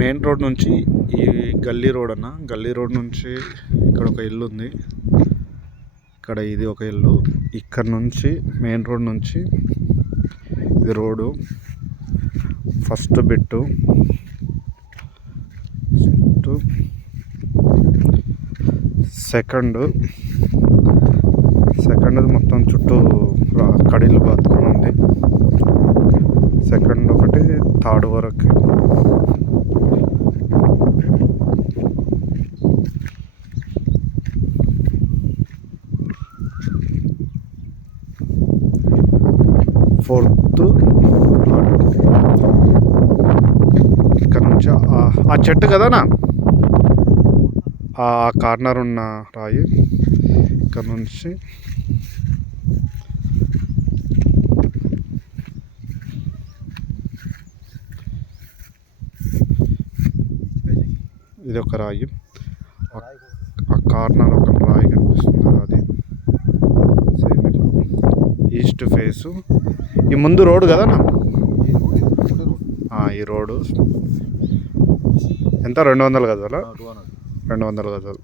Main road నుంచి ఈ గల్లీ రోడ్ గల్లీ రోడ్ నుంచి ఇక్కడ ఒక ఇల్లు ఉంది. ఇక్కడ ఇది ఒక ఇల్లు. ఇక్కడ నుంచి మెయిన్ రోడ్ నుంచి ఇది రోడ్డు ఫస్ట్ బిట్టు. సెకండ్ మొత్తం చుట్టూ కడీలు బతుకొని ఉంది. సెకండ్ ఒకటి థర్డ్ వరకు. ఫోర్త్ ఇక్కడ నుంచి ఆ చెట్టు కదనా, ఆ కార్నర్ ఉన్న రాయి. ఇక్కడ నుంచి ఇది ఒక రాయి. ఆ కార్నర్ ఒక రాయి కనిపిస్తుంది. అది సేమ్ ఇట్లా ఈస్ట్ ఫేసు. ఈ ముందు రోడ్డు కదనా, ఈ రోడ్డు ఎంత 200 గజాలా? 200 గజాలు.